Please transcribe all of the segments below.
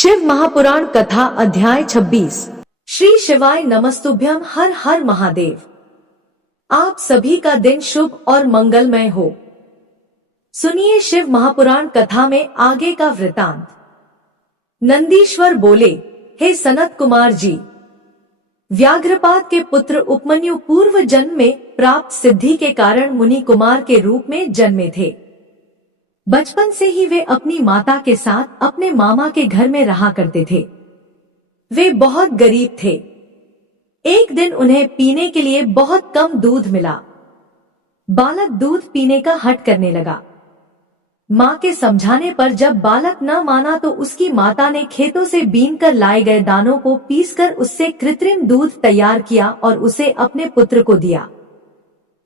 शिव महापुराण कथा अध्याय 26। श्री शिवाय नमस्तुभ्यम। हर हर महादेव। आप सभी का दिन शुभ और मंगलमय हो। सुनिए शिव महापुराण कथा में आगे का वृतांत। नंदीश्वर बोले, हे सनत कुमार जी, व्याघ्रपाद के पुत्र उपमन्यु पूर्व जन्म में प्राप्त सिद्धि के कारण मुनि कुमार के रूप में जन्मे थे। बचपन से ही वे अपनी माता के साथ अपने मामा के घर में रहा करते थे। वे बहुत गरीब थे। एक दिन उन्हें पीने के लिए बहुत कम दूध मिला। बालक दूध पीने का हठ करने लगा। माँ के समझाने पर जब बालक न माना तो उसकी माता ने खेतों से बीन कर लाए गए दानों को पीसकर उससे कृत्रिम दूध तैयार किया और उसे अपने पुत्र को दिया।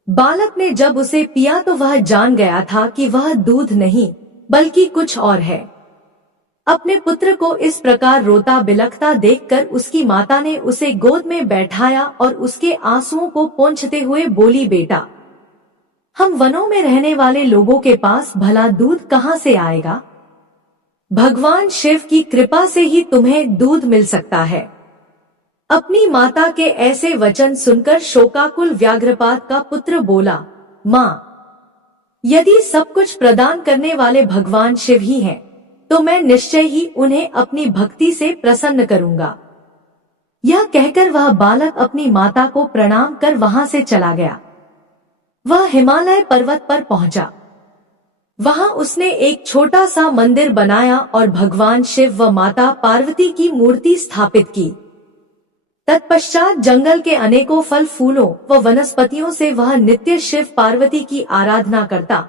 बालक ने जब उसे पिया तो वह जान गया था कि वह दूध नहीं बल्कि कुछ और है। अपने पुत्र को इस प्रकार रोता बिलखता देखकर उसकी माता ने उसे गोद में बैठाया और उसके आंसुओं को पोंछते हुए बोली, बेटा, हम वनों में रहने वाले लोगों के पास भला दूध कहाँ से आएगा? भगवान शिव की कृपा से ही तुम्हें दूध मिल सकता है। अपनी माता के ऐसे वचन सुनकर शोकाकुल व्याघ्रपाद का पुत्र बोला, माँ, यदि सब कुछ प्रदान करने वाले भगवान शिव ही हैं, तो मैं निश्चय ही उन्हें अपनी भक्ति से प्रसन्न करूंगा। यह कहकर वह बालक अपनी माता को प्रणाम कर वहां से चला गया। वह हिमालय पर्वत पर पहुंचा। वहां उसने एक छोटा सा मंदिर बनाया और भगवान शिव व माता पार्वती की मूर्ति स्थापित की। तत्पश्चात जंगल के अनेकों फल फूलों व वनस्पतियों से वह नित्य शिव पार्वती की आराधना करता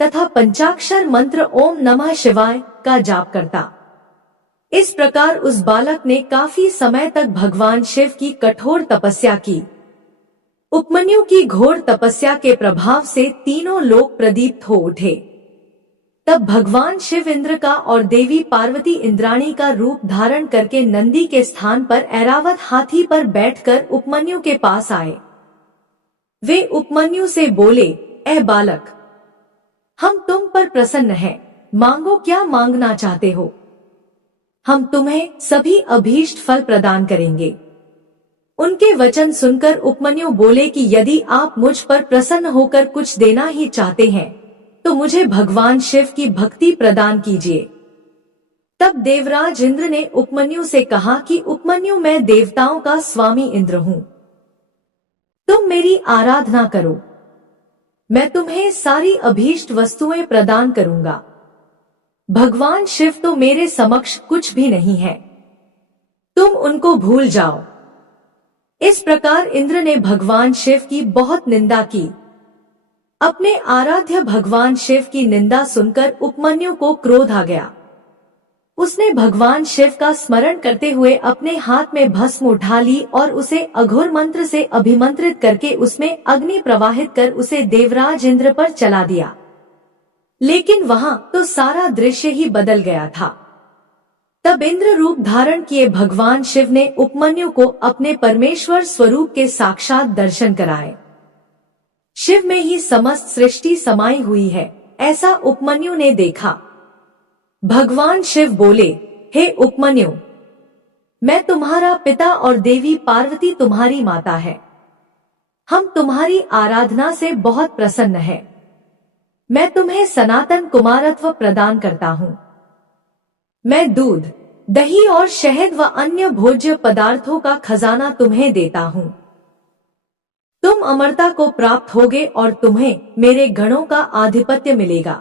तथा पंचाक्षर मंत्र ओम नमः शिवाय का जाप करता। इस प्रकार उस बालक ने काफी समय तक भगवान शिव की कठोर तपस्या की। उपमन्यु की घोर तपस्या के प्रभाव से तीनों लोक प्रदीप्त हो उठे। तब भगवान शिव इंद्र का और देवी पार्वती इंद्राणी का रूप धारण करके नंदी के स्थान पर ऐरावत हाथी पर बैठकर उपमन्यु के पास आए। वे उपमन्यु से बोले, ए बालक, हम तुम पर प्रसन्न हैं, मांगो क्या मांगना चाहते हो, हम तुम्हें सभी अभीष्ट फल प्रदान करेंगे। उनके वचन सुनकर उपमन्यु बोले कि यदि आप मुझ पर प्रसन्न होकर कुछ देना ही चाहते हैं तो मुझे भगवान शिव की भक्ति प्रदान कीजिए। तब देवराज इंद्र ने उपमन्यु से कहा कि उपमन्यु, मैं देवताओं का स्वामी इंद्र हूँ, तुम मेरी आराधना करो, मैं तुम्हें सारी अभीष्ट वस्तुएं प्रदान करूंगा। भगवान शिव तो मेरे समक्ष कुछ भी नहीं है, तुम उनको भूल जाओ। इस प्रकार इंद्र ने भगवान शिव की बहुत निंदा की। अपने आराध्य भगवान शिव की निंदा सुनकर उपमन्यु को क्रोध आ गया। उसने भगवान शिव का स्मरण करते हुए अपने हाथ में भस्म उठा ली और उसे अघोर मंत्र से अभिमंत्रित करके उसमें अग्नि प्रवाहित कर उसे देवराज इंद्र पर चला दिया। लेकिन वहां तो सारा दृश्य ही बदल गया था। तब इंद्र रूप धारण किए भगवान शिव ने उपमन्यु को अपने परमेश्वर स्वरूप के साक्षात दर्शन कराए। शिव में ही समस्त सृष्टि समाई हुई है, ऐसा उपमन्यु ने देखा। भगवान शिव बोले, हे उपमन्यु, मैं तुम्हारा पिता और देवी पार्वती तुम्हारी माता है। हम तुम्हारी आराधना से बहुत प्रसन्न हैं। मैं तुम्हें सनातन कुमारत्व प्रदान करता हूँ। मैं दूध, दही और शहद व अन्य भोज्य पदार्थों का खजाना तुम्हें देता हूँ। तुम अमरता को प्राप्त होगे और तुम्हें मेरे गणों का आधिपत्य मिलेगा।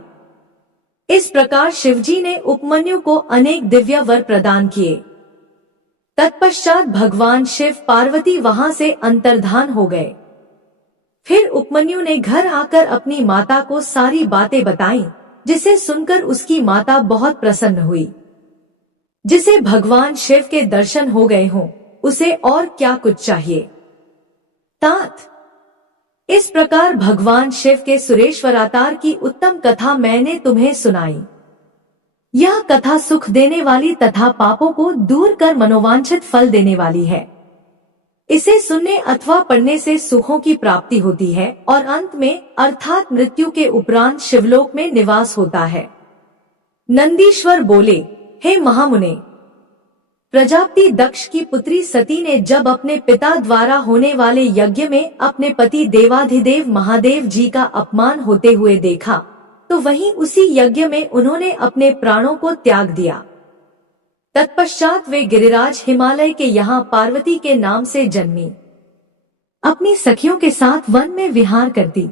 इस प्रकार शिवजी ने उपमन्यु को अनेक दिव्य वर प्रदान किए। तत्पश्चात भगवान शिव पार्वती वहां से अंतर्धान हो गए। फिर उपमन्यु ने घर आकर अपनी माता को सारी बातें बताईं, जिसे सुनकर उसकी माता बहुत प्रसन्न हुई। जिसे भगवान शिव के दर्शन हो गए हों, उसे और क्या कुछ चाहिए। तात इस प्रकार भगवान शिव के सुरेश्वरावतार की उत्तम कथा मैंने तुम्हें सुनाई। यह कथा सुख देने वाली तथा पापों को दूर कर मनोवांछित फल देने वाली है। इसे सुनने अथवा पढ़ने से सुखों की प्राप्ति होती है और अंत में अर्थात मृत्यु के उपरांत शिवलोक में निवास होता है। नंदीश्वर बोले, हे महामुने, प्रजापति दक्ष की पुत्री सती ने जब अपने पिता द्वारा होने वाले यज्ञ में अपने पति देवाधिदेव महादेव जी का अपमान होते हुए देखा, तो वहीं उसी यज्ञ में उन्होंने अपने प्राणों को त्याग दिया। तत्पश्चात वे गिरिराज हिमालय के यहाँ पार्वती के नाम से जन्मी। अपनी सखियों के साथ वन में विहार करती।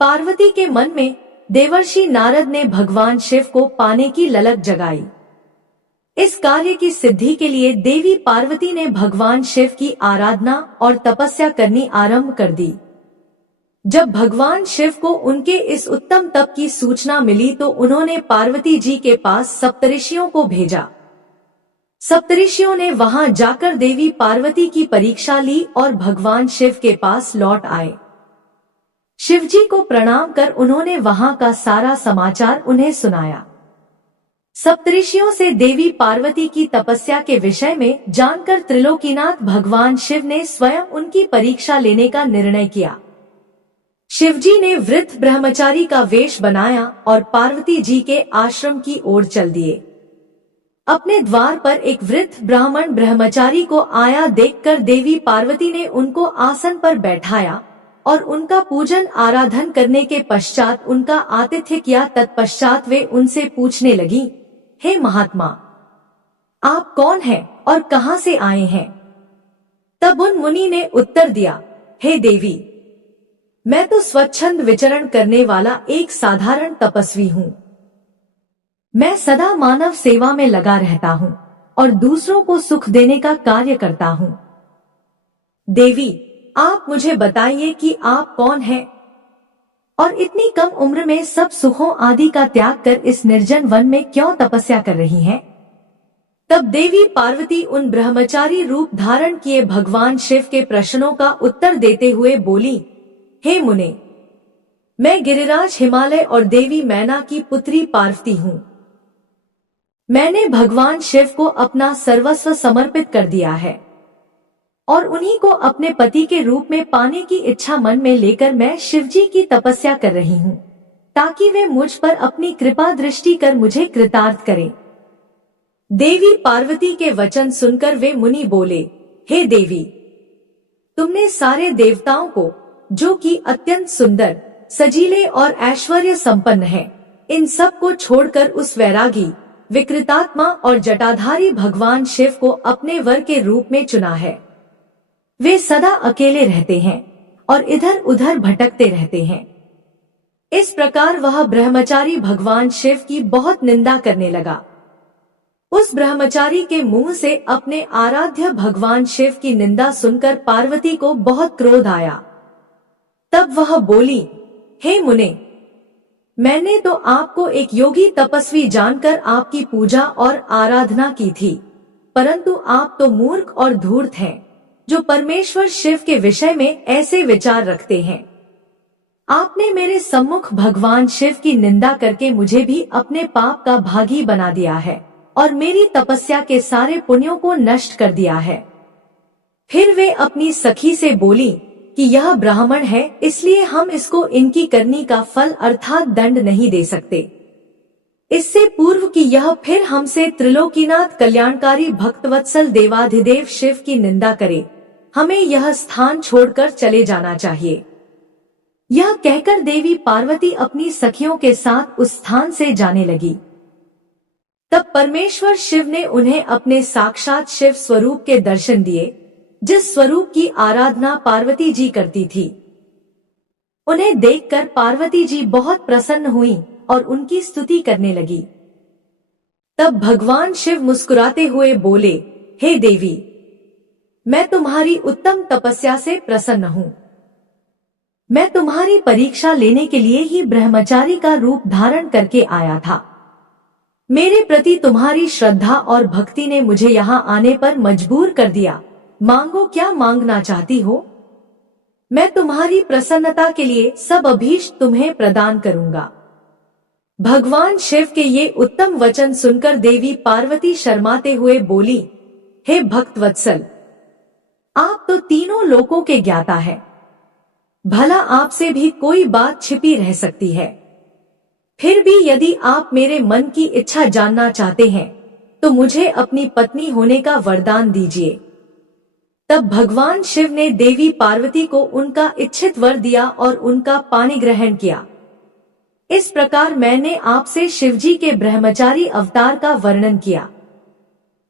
पार्वती के मन में देवर्षि नारद ने भगवान शिव को पाने की ललक जगाई। इस कार्य की सिद्धि के लिए देवी पार्वती ने भगवान शिव की आराधना और तपस्या करनी आरंभ कर दी। जब भगवान शिव को उनके इस उत्तम तप की सूचना मिली तो उन्होंने पार्वती जी के पास सप्तऋषियों को भेजा। सप्तऋषियों ने वहां जाकर देवी पार्वती की परीक्षा ली और भगवान शिव के पास लौट आए। शिव जी को प्रणाम कर उन्होंने वहां का सारा समाचार उन्हें सुनाया। सप्तऋषियों से देवी पार्वती की तपस्या के विषय में जानकर त्रिलोकीनाथ भगवान शिव ने स्वयं उनकी परीक्षा लेने का निर्णय किया। शिवजी ने वृद्ध ब्रह्मचारी का वेश बनाया और पार्वती जी के आश्रम की ओर चल दिए। अपने द्वार पर एक वृद्ध ब्राह्मण ब्रह्मचारी को आया देखकर देवी पार्वती ने उनको आसन पर बैठाया और उनका पूजन आराधन करने के पश्चात उनका आतिथ्य किया। तत्पश्चात वे उनसे पूछने लगी, हे महात्मा, आप कौन हैं और कहां से आए हैं? तब उन मुनि ने उत्तर दिया, हे देवी, मैं तो स्वच्छंद विचरण करने वाला एक साधारण तपस्वी हूँ। मैं सदा मानव सेवा में लगा रहता हूँ और दूसरों को सुख देने का कार्य करता हूँ। देवी, आप मुझे बताइए कि आप कौन हैं और इतनी कम उम्र में सब सुखों आदि का त्याग कर इस निर्जन वन में क्यों तपस्या कर रही हैं? तब देवी पार्वती उन ब्रह्मचारी रूप धारण किए भगवान शिव के प्रश्नों का उत्तर देते हुए बोली, हे मुने, मैं गिरिराज हिमालय और देवी मैना की पुत्री पार्वती हूँ। मैंने भगवान शिव को अपना सर्वस्व समर्पित कर दिया है और उन्हीं को अपने पति के रूप में पाने की इच्छा मन में लेकर मैं शिवजी की तपस्या कर रही हूँ, ताकि वे मुझ पर अपनी कृपा दृष्टि कर मुझे कृतार्थ करें। देवी पार्वती के वचन सुनकर वे मुनि बोले, हे देवी, तुमने सारे देवताओं को, जो कि अत्यंत सुंदर, सजीले और ऐश्वर्य संपन्न है, इन सब को छोड़कर उस वैरागी, विकृतात्मा और जटाधारी भगवान शिव को अपने वर के रूप में चुना है। वे सदा अकेले रहते हैं और इधर उधर भटकते रहते हैं। इस प्रकार वह ब्रह्मचारी भगवान शिव की बहुत निंदा करने लगा। उस ब्रह्मचारी के मुंह से अपने आराध्य भगवान शिव की निंदा सुनकर पार्वती को बहुत क्रोध आया। तब वह बोली, हे मुने, मैंने तो आपको एक योगी तपस्वी जानकर आपकी पूजा और आराधना की थी, परंतु आप तो मूर्ख और धूर्त हैं, जो परमेश्वर शिव के विषय में ऐसे विचार रखते हैं। आपने मेरे सम्मुख भगवान शिव की निंदा करके मुझे भी अपने पाप का भागी बना दिया है और मेरी तपस्या के सारे पुण्यों को नष्ट कर दिया है। फिर वे अपनी सखी से बोली कि यह ब्राह्मण है, इसलिए हम इसको इनकी करनी का फल अर्थात दंड नहीं दे सकते। इससे पूर्व कि यह फिर हमसे त्रिलोकीनाथ कल्याणकारी भक्तवत्सल देवाधिदेव शिव की निंदा करे, हमें यह स्थान छोड़कर चले जाना चाहिए। यह कहकर देवी पार्वती अपनी सखियों के साथ उस स्थान से जाने लगी। तब परमेश्वर शिव ने उन्हें अपने साक्षात शिव स्वरूप के दर्शन दिए, जिस स्वरूप की आराधना पार्वती जी करती थी। उन्हें देखकर पार्वती जी बहुत प्रसन्न हुई और उनकी स्तुति करने लगी। तब भगवान शिव मुस्कुराते हुए बोले, हे देवी, मैं तुम्हारी उत्तम तपस्या से प्रसन्न हूँ। मैं तुम्हारी परीक्षा लेने के लिए ही ब्रह्मचारी का रूप धारण करके आया था। मेरे प्रति तुम्हारी श्रद्धा और भक्ति ने मुझे यहाँ आने पर मजबूर कर दिया। मांगो, क्या मांगना चाहती हो? मैं तुम्हारी प्रसन्नता के लिए सब अभीष्ट तुम्हें प्रदान करूंगा। भगवान शिव के ये उत्तम वचन सुनकर देवी पार्वती शर्माते हुए बोली, हे भक्तवत्सल, आप तो तीनों लोकों के ज्ञाता है। भला आपसे भी कोई बात छिपी रह सकती है? फिर भी यदि आप मेरे मन की इच्छा जानना चाहते हैं तो मुझे अपनी पत्नी होने का वरदान दीजिए। तब भगवान शिव ने देवी पार्वती को उनका इच्छित वर दिया और उनका पानी ग्रहण किया। इस प्रकार मैंने आपसे शिवजी के ब्रह्मचारी अवतार का वर्णन किया।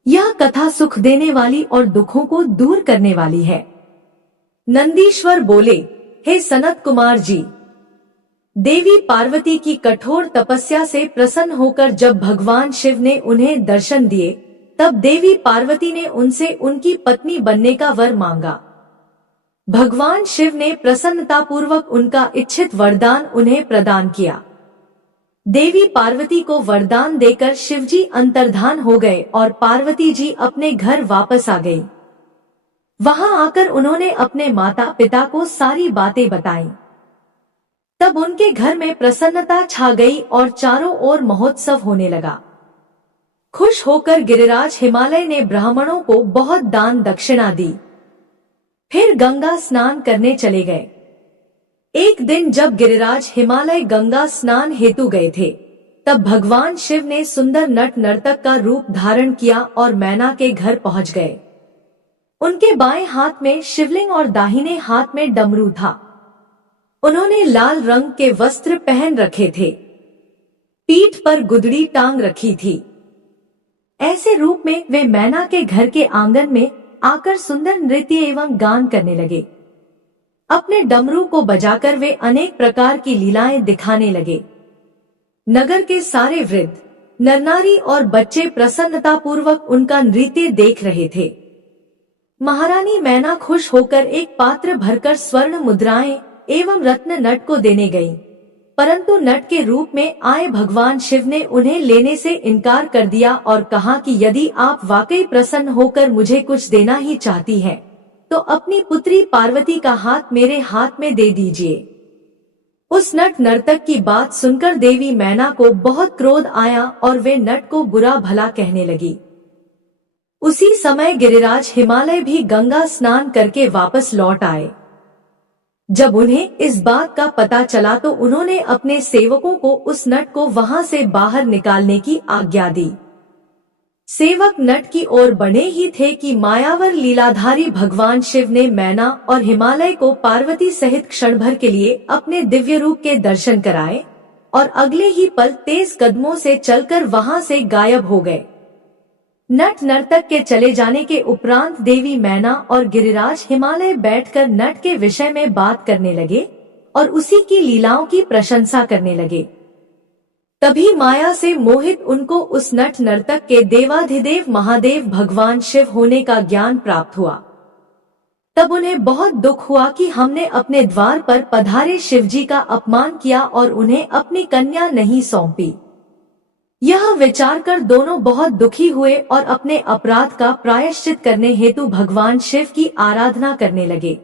यह कथा सुख देने वाली और दुखों को दूर करने वाली है। नंदीश्वर बोले, हे सनत कुमार जी, देवी पार्वती की कठोर तपस्या से प्रसन्न होकर जब भगवान शिव ने उन्हें दर्शन दिए, तब देवी पार्वती ने उनसे उनकी पत्नी बनने का वर मांगा। भगवान शिव ने प्रसन्नतापूर्वक उनका इच्छित वरदान उन्हें प्रदान किया। देवी पार्वती को वरदान देकर शिवजी अंतर्धान हो गए और पार्वती जी अपने घर वापस आ गई। वहां आकर उन्होंने अपने माता पिता को सारी बातें बताईं। तब उनके घर में प्रसन्नता छा गई और चारों ओर महोत्सव होने लगा। खुश होकर गिरिराज हिमालय ने ब्राह्मणों को बहुत दान दक्षिणा दी। फिर गंगा स्नान करने चले गए। एक दिन जब गिरिराज हिमालय गंगा स्नान हेतु गए थे, तब भगवान शिव ने सुंदर नट नर्तक का रूप धारण किया और मैना के घर पहुंच गए। उनके बाएं हाथ में शिवलिंग और दाहिने हाथ में डमरू था। उन्होंने लाल रंग के वस्त्र पहन रखे थे। पीठ पर गुदड़ी टांग रखी थी। ऐसे रूप में वे मैना के घर के आंगन में आकर सुंदर नृत्य एवं गान करने लगे। अपने डमरू को बजाकर वे अनेक प्रकार की लीलाएं दिखाने लगे। नगर के सारे वृद्ध, नरनारी और बच्चे प्रसन्नतापूर्वक उनका नृत्य देख रहे थे। महारानी मैना खुश होकर एक पात्र भरकर स्वर्ण मुद्राएं एवं रत्न नट को देने गईं, परंतु नट के रूप में आए भगवान शिव ने उन्हें लेने से इनकार कर दिया और कहा कि यदि आप वाकई प्रसन्न होकर मुझे कुछ देना ही चाहती हैं, तो अपनी पुत्री पार्वती का हाथ मेरे हाथ में दे दीजिए। उस नट नर्तक की बात सुनकर देवी मैना को बहुत क्रोध आया और वे नट को बुरा भला कहने लगी। उसी समय गिरिराज हिमालय भी गंगा स्नान करके वापस लौट आए। जब उन्हें इस बात का पता चला तो उन्होंने अपने सेवकों को उस नट को वहां से बाहर निकालने की आज्ञा दी। सेवक नट की ओर बढ़े ही थे कि मायावर लीलाधारी भगवान शिव ने मैना और हिमालय को पार्वती सहित क्षण भर के लिए अपने दिव्य रूप के दर्शन कराए और अगले ही पल तेज कदमों से चलकर वहां से गायब हो गए। नट नर्तक के चले जाने के उपरांत देवी मैना और गिरिराज हिमालय बैठकर नट के विषय में बात करने लगे और उसी की लीलाओं की प्रशंसा करने लगे। तभी माया से मोहित उनको उस नट नर्तक के देवाधिदेव महादेव भगवान शिव होने का ज्ञान प्राप्त हुआ। तब उन्हें बहुत दुख हुआ कि हमने अपने द्वार पर पधारे शिवजी का अपमान किया और उन्हें अपनी कन्या नहीं सौंपी। यह विचार कर दोनों बहुत दुखी हुए और अपने अपराध का प्रायश्चित करने हेतु भगवान शिव की आराधना करने लगे।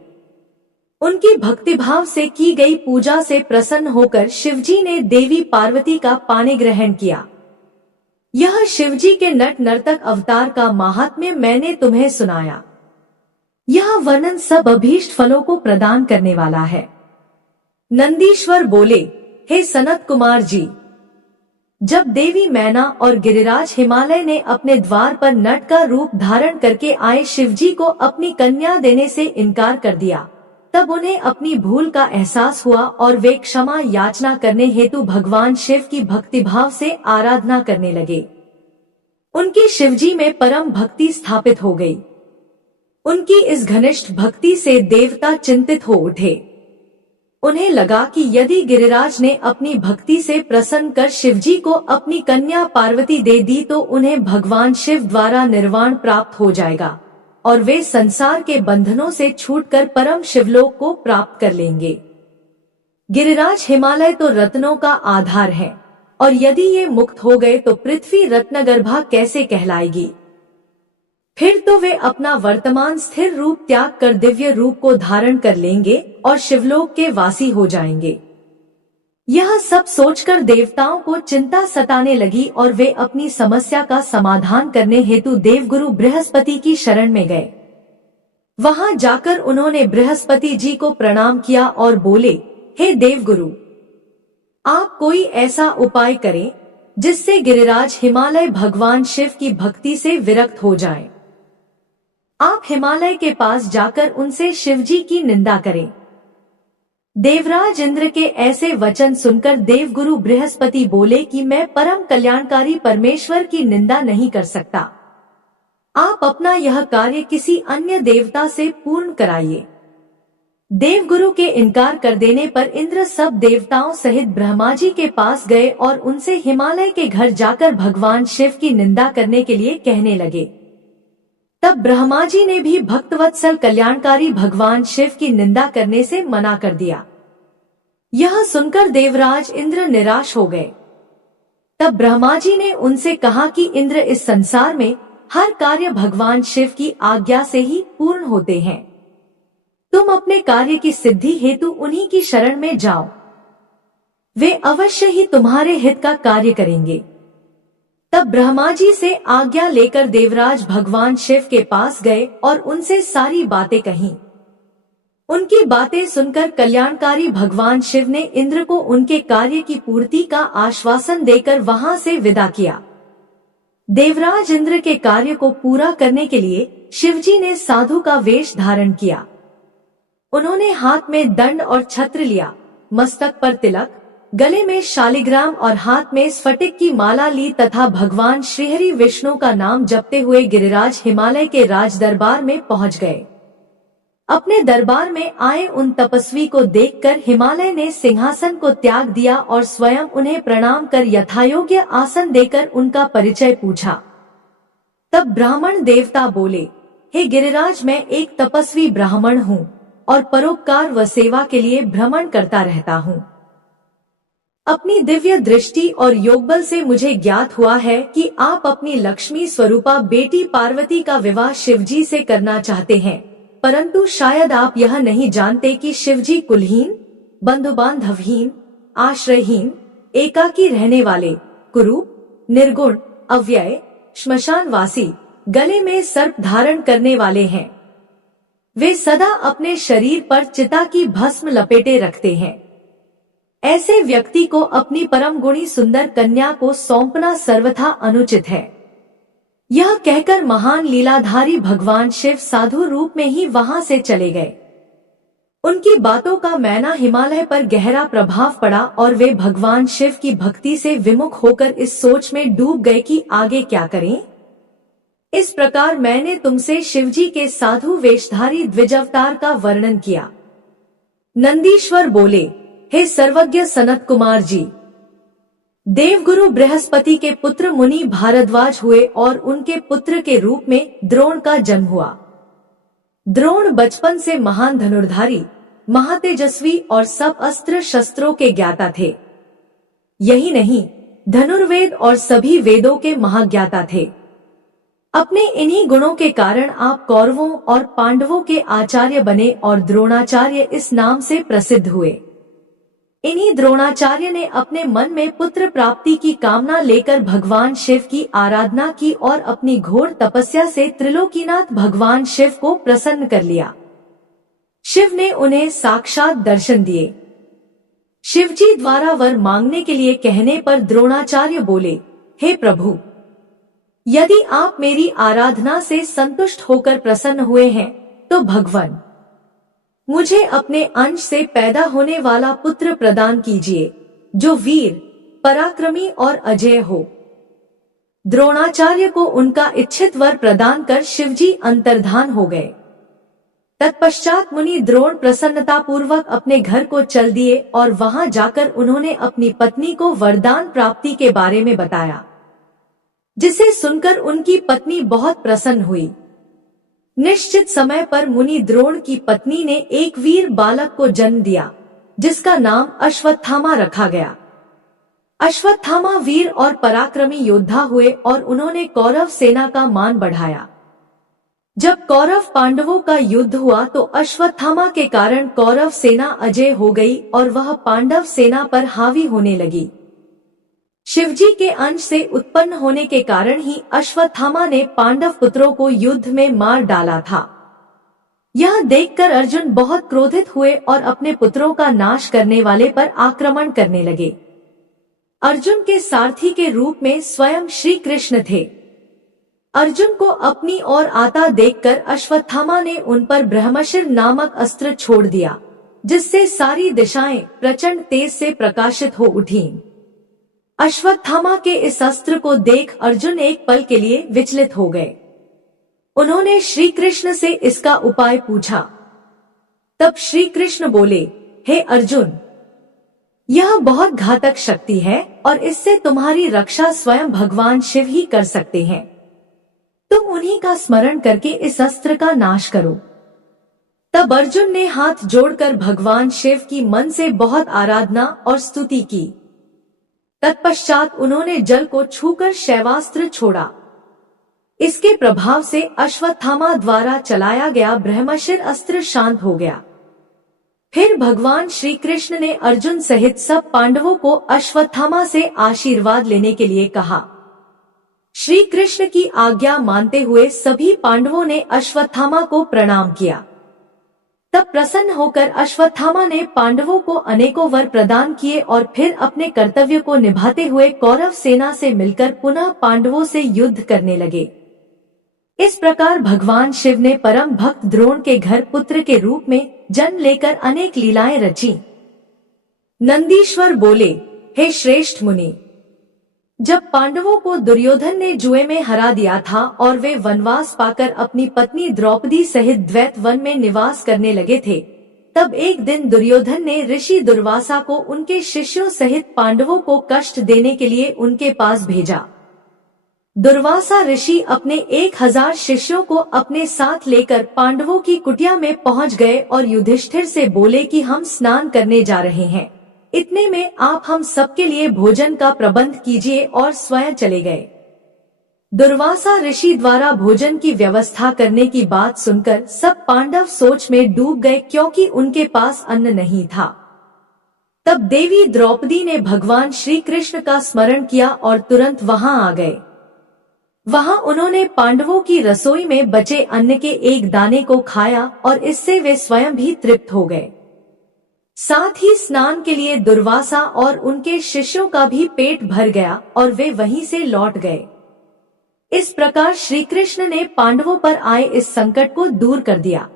उनकी भक्तिभाव से की गई पूजा से प्रसन्न होकर शिवजी ने देवी पार्वती का पानी ग्रहण किया। यह शिवजी के नट नर्तक अवतार का महात्म्य मैंने तुम्हें सुनाया। यह वर्णन सब अभीष्ट फलों को प्रदान करने वाला है। नंदीश्वर बोले, हे सनत कुमार जी, जब देवी मैना और गिरिराज हिमालय ने अपने द्वार पर नट का रूप धारण करके आए शिवजी को अपनी कन्या देने से इनकार कर दिया, तब उन्हें अपनी भूल का एहसास हुआ और वे क्षमा याचना करने हेतु भगवान शिव की भक्तिभाव से आराधना करने लगे। उनकी शिवजी में परम भक्ति स्थापित हो गई। उनकी इस घनिष्ठ भक्ति से देवता चिंतित हो उठे। उन्हें लगा कि यदि गिरिराज ने अपनी भक्ति से प्रसन्न कर शिवजी को अपनी कन्या पार्वती दे दी तो उन्हें भगवान शिव द्वारा निर्वाण प्राप्त हो जाएगा और वे संसार के बंधनों से छूटकर परम शिवलोक को प्राप्त कर लेंगे। गिरिराज हिमालय तो रत्नों का आधार है और यदि ये मुक्त हो गए तो पृथ्वी रत्नगर्भा कैसे कहलाएगी। फिर तो वे अपना वर्तमान स्थिर रूप त्याग कर दिव्य रूप को धारण कर लेंगे और शिवलोक के वासी हो जाएंगे। यह सब सोचकर देवताओं को चिंता सताने लगी और वे अपनी समस्या का समाधान करने हेतु देवगुरु बृहस्पति की शरण में गए। वहां जाकर उन्होंने बृहस्पति जी को प्रणाम किया और बोले, हे देवगुरु, आप कोई ऐसा उपाय करें जिससे गिरिराज हिमालय भगवान शिव की भक्ति से विरक्त हो जाएं। आप हिमालय के पास जाकर उनसे शिवजी की निंदा करें। देवराज इंद्र के ऐसे वचन सुनकर देवगुरु बृहस्पति बोले कि मैं परम कल्याणकारी परमेश्वर की निंदा नहीं कर सकता। आप अपना यह कार्य किसी अन्य देवता से पूर्ण कराइए। देवगुरु के इनकार कर देने पर इंद्र सब देवताओं सहित ब्रह्मा जी के पास गए और उनसे हिमालय के घर जाकर भगवान शिव की निंदा करने के लिए कहने लगे। तब ब्रह्मा जी ने भी भक्तवत्सल कल्याणकारी भगवान शिव की निंदा करने से मना कर दिया। यह सुनकर देवराज इंद्र निराश हो गए। तब ब्रह्मा जी ने उनसे कहा कि इंद्र, इस संसार में हर कार्य भगवान शिव की आज्ञा से ही पूर्ण होते हैं। तुम अपने कार्य की सिद्धि हेतु उन्हीं की शरण में जाओ, वे अवश्य ही तुम्हारे हित का कार्य करेंगे। तब ब्रह्मा जी से आज्ञा लेकर देवराज भगवान शिव के पास गए और उनसे सारी बातें कहीं। उनकी बातें सुनकर कल्याणकारी भगवान शिव ने इंद्र को उनके कार्य की पूर्ति का आश्वासन देकर वहां से विदा किया। देवराज इंद्र के कार्य को पूरा करने के लिए शिवजी ने साधु का वेश धारण किया। उन्होंने हाथ में दंड और छत्र लिया, मस्तक पर तिलक, गले में शालिग्राम और हाथ में स्फटिक की माला ली तथा भगवान श्रीहरि विष्णु का नाम जपते हुए गिरिराज हिमालय के राज दरबार में पहुंच गए। अपने दरबार में आए उन तपस्वी को देखकर हिमालय ने सिंहासन को त्याग दिया और स्वयं उन्हें प्रणाम कर यथायोग्य आसन देकर उनका परिचय पूछा। तब ब्राह्मण देवता बोले, हे गिरिराज, मैं एक तपस्वी ब्राह्मण हूँ और परोपकार व सेवा के लिए भ्रमण करता रहता हूँ। अपनी दिव्य दृष्टि और योगबल से मुझे ज्ञात हुआ है कि आप अपनी लक्ष्मी स्वरूपा बेटी पार्वती का विवाह शिवजी से करना चाहते हैं, परंतु शायद आप यह नहीं जानते कि शिवजी कुलहीन, बंधु बांधवहीन, आश्रयहीन, एकाकी रहने वाले, कुरूप, निर्गुण, अव्यय, श्मशानवासी, गले में सर्प धारण करने वाले हैं। वे सदा अपने शरीर पर चिता की भस्म लपेटे रखते हैं। ऐसे व्यक्ति को अपनी परम गुणी सुंदर कन्या को सौंपना सर्वथा अनुचित है। यह कहकर महान लीलाधारी भगवान शिव साधु रूप में ही वहां से चले गए। उनकी बातों का मैना हिमालय पर गहरा प्रभाव पड़ा और वे भगवान शिव की भक्ति से विमुख होकर इस सोच में डूब गए कि आगे क्या करें। इस प्रकार मैंने तुमसे शिवजी के साधु वेशधारी द्विजअवतार का वर्णन किया। नंदीश्वर बोले, हे सर्वज्ञ सनत कुमार जी, देवगुरु बृहस्पति के पुत्र मुनि भारद्वाज हुए और उनके पुत्र के रूप में द्रोण का जन्म हुआ। द्रोण बचपन से महान धनुर्धारी, महातेजस्वी और सब अस्त्र शस्त्रों के ज्ञाता थे। यही नहीं, धनुर्वेद और सभी वेदों के महाज्ञाता थे। अपने इन्हीं गुणों के कारण आप कौरवों और पांडवों के आचार्य बने और द्रोणाचार्य इस नाम से प्रसिद्ध हुए। इन्हीं द्रोणाचार्य ने अपने मन में पुत्र प्राप्ति की कामना लेकर भगवान शिव की आराधना की और अपनी घोर तपस्या से त्रिलोकीनाथ भगवान शिव को प्रसन्न कर लिया। शिव ने उन्हें साक्षात दर्शन दिए। शिवजी द्वारा वर मांगने के लिए कहने पर द्रोणाचार्य बोले, हे प्रभु, यदि आप मेरी आराधना से संतुष्ट होकर प्रसन्न हुए हैं तो भगवान मुझे अपने अंश से पैदा होने वाला पुत्र प्रदान कीजिए, जो वीर, पराक्रमी और अजेय हो। द्रोणाचार्य को उनका इच्छित वर प्रदान कर शिवजी अंतर्धान हो गए। तत्पश्चात मुनि द्रोण प्रसन्नता पूर्वक अपने घर को चल दिए और वहां जाकर उन्होंने अपनी पत्नी को वरदान प्राप्ति के बारे में बताया, जिसे सुनकर उनकी पत्नी बहुत प्रसन्न हुई। निश्चित समय पर मुनि द्रोण की पत्नी ने एक वीर बालक को जन्म दिया, जिसका नाम अश्वत्थामा रखा गया। अश्वत्थामा वीर और पराक्रमी योद्धा हुए और उन्होंने कौरव सेना का मान बढ़ाया। जब कौरव पांडवों का युद्ध हुआ तो अश्वत्थामा के कारण कौरव सेना अजेय हो गई और वह पांडव सेना पर हावी होने लगी। शिवजी के अंश से उत्पन्न होने के कारण ही अश्वत्थामा ने पांडव पुत्रों को युद्ध में मार डाला था। यह देखकर अर्जुन बहुत क्रोधित हुए और अपने पुत्रों का नाश करने वाले पर आक्रमण करने लगे। अर्जुन के सारथी के रूप में स्वयं श्री कृष्ण थे। अर्जुन को अपनी ओर आता देखकर अश्वत्थामा ने उन पर ब्रह्मशिर नामक अस्त्र छोड़ दिया, जिससे सारी दिशाएं प्रचंड तेज से प्रकाशित हो उठीं। अश्वत्थामा के इस अस्त्र को देख अर्जुन एक पल के लिए विचलित हो गए। उन्होंने श्री कृष्ण से इसका उपाय पूछा। तब श्री कृष्ण बोले, हे अर्जुन, यह बहुत घातक शक्ति है और इससे तुम्हारी रक्षा स्वयं भगवान शिव ही कर सकते हैं। तुम उन्हीं का स्मरण करके इस अस्त्र का नाश करो। तब अर्जुन ने हाथ जोड़कर भगवान शिव की मन से बहुत आराधना और स्तुति की। तत्पश्चात उन्होंने जल को छूकर शैवास्त्र छोड़ा। इसके प्रभाव से अश्वत्थामा द्वारा चलाया गया ब्रह्मशिर अस्त्र शांत हो गया। फिर भगवान श्री कृष्ण ने अर्जुन सहित सब पांडवों को अश्वत्थामा से आशीर्वाद लेने के लिए कहा। श्री कृष्ण की आज्ञा मानते हुए सभी पांडवों ने अश्वत्थामा को प्रणाम किया। तब प्रसन्न होकर अश्वत्थामा ने पांडवों को अनेकों वर प्रदान किए और फिर अपने कर्तव्य को निभाते हुए कौरव सेना से मिलकर पुनः पांडवों से युद्ध करने लगे। इस प्रकार भगवान शिव ने परम भक्त द्रोण के घर पुत्र के रूप में जन्म लेकर अनेक लीलाएं रची। नंदीश्वर बोले, हे श्रेष्ठ मुनि, जब पांडवों को दुर्योधन ने जुए में हरा दिया था और वे वनवास पाकर अपनी पत्नी द्रौपदी सहित द्वैत वन में निवास करने लगे थे, तब एक दिन दुर्योधन ने ऋषि दुर्वासा को उनके शिष्यों सहित पांडवों को कष्ट देने के लिए उनके पास भेजा। दुर्वासा ऋषि अपने 1000 शिष्यों को अपने साथ लेकर पांडवों की कुटिया में पहुंच गए और युधिष्ठिर से बोले कि हम स्नान करने जा रहे हैं, इतने में आप हम सबके लिए भोजन का प्रबंध कीजिए और स्वयं चले गए। दुर्वासा ऋषि द्वारा भोजन की व्यवस्था करने की बात सुनकर सब पांडव सोच में डूब गए, क्योंकि उनके पास अन्न नहीं था। तब देवी द्रौपदी ने भगवान श्री कृष्ण का स्मरण किया और तुरंत वहां आ गए। वहां उन्होंने पांडवों की रसोई में बचे अन्न के एक दाने को खाया और इससे वे स्वयं भी तृप्त हो गए। साथ ही स्नान के लिए दुर्वासा और उनके शिष्यों का भी पेट भर गया और वे वहीं से लौट गए। इस प्रकार श्री कृष्ण ने पांडवों पर आए इस संकट को दूर कर दिया।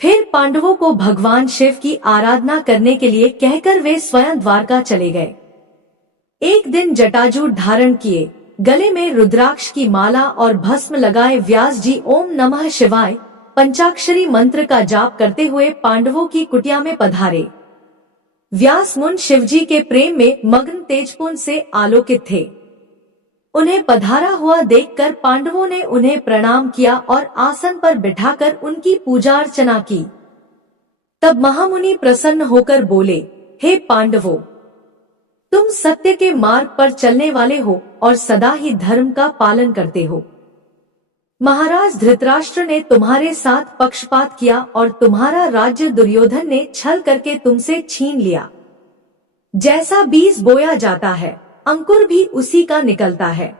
फिर पांडवों को भगवान शिव की आराधना करने के लिए कहकर वे स्वयं द्वारका चले गए। एक दिन जटाजूट धारण किए, गले में रुद्राक्ष की माला और भस्म लगाए व्यास जी ओम नमः शिवाय पंचाक्षरी मंत्र का जाप करते हुए पांडवों की कुटिया में पधारे। व्यास मुनि शिवजी के प्रेम में मग्न तेजपुंज से आलोकित थे। उन्हें पधारा हुआ देखकर पांडवों ने उन्हें प्रणाम किया और आसन पर बिठाकर उनकी पूजा अर्चना की। तब महामुनि प्रसन्न होकर बोले, हे पांडवों, तुम सत्य के मार्ग पर चलने वाले हो और सदा ही धर्म का पालन करते हो। महाराज धृतराष्ट्र ने तुम्हारे साथ पक्षपात किया और तुम्हारा राज्य दुर्योधन ने छल करके तुमसे छीन लिया। जैसा बीज बोया जाता है, अंकुर भी उसी का निकलता है।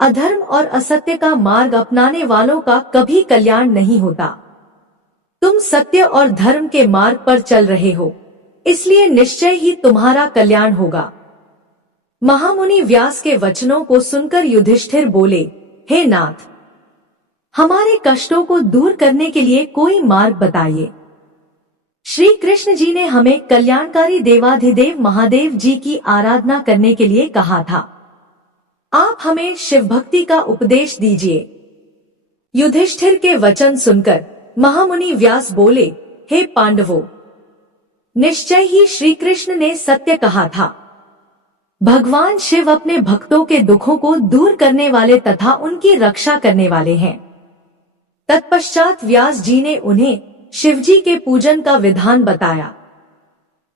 अधर्म और असत्य का मार्ग अपनाने वालों का कभी कल्याण नहीं होता। तुम सत्य और धर्म के मार्ग पर चल रहे हो, इसलिए निश्चय ही तुम्हारा कल्याण होगा। महामुनि व्यास के वचनों को सुनकर युधिष्ठिर बोले, हे नाथ, हमारे कष्टों को दूर करने के लिए कोई मार्ग बताइए। श्री कृष्ण जी ने हमें कल्याणकारी देवाधिदेव महादेव जी की आराधना करने के लिए कहा था। आप हमें शिव भक्ति का उपदेश दीजिए। युधिष्ठिर के वचन सुनकर महामुनि व्यास बोले, हे पांडवों, निश्चय ही श्री कृष्ण ने सत्य कहा था। भगवान शिव अपने भक्तों के दुखों को दूर करने वाले तथा उनकी रक्षा करने वाले हैं। तत्पश्चात व्यास जी ने उन्हें शिवजी के पूजन का विधान बताया।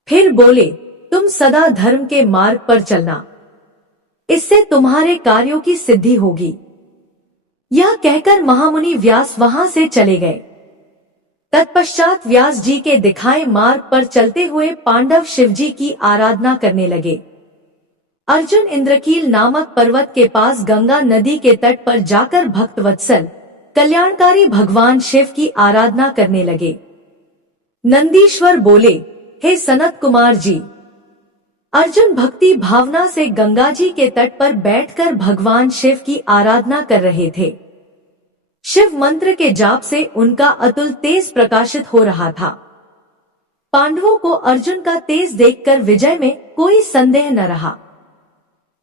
फिर बोले, तुम सदा धर्म के मार्ग पर चलना, इससे तुम्हारे कार्यों की सिद्धि होगी। यह कहकर महामुनि व्यास वहां से चले गए। तत्पश्चात व्यास जी के दिखाए मार्ग पर चलते हुए पांडव शिवजी की आराधना करने लगे। अर्जुन इंद्रकील नामक पर्वत के पास गंगा नदी के तट पर जाकर भक्तवत्सल कल्याणकारी भगवान शिव की आराधना करने लगे। नंदीश्वर बोले, हे सनत कुमार जी, अर्जुन भक्ति भावना से गंगा जी के तट पर बैठकर भगवान शिव की आराधना कर रहे थे। शिव मंत्र के जाप से उनका अतुल तेज प्रकाशित हो रहा था। पांडवों को अर्जुन का तेज देखकर विजय में कोई संदेह न रहा।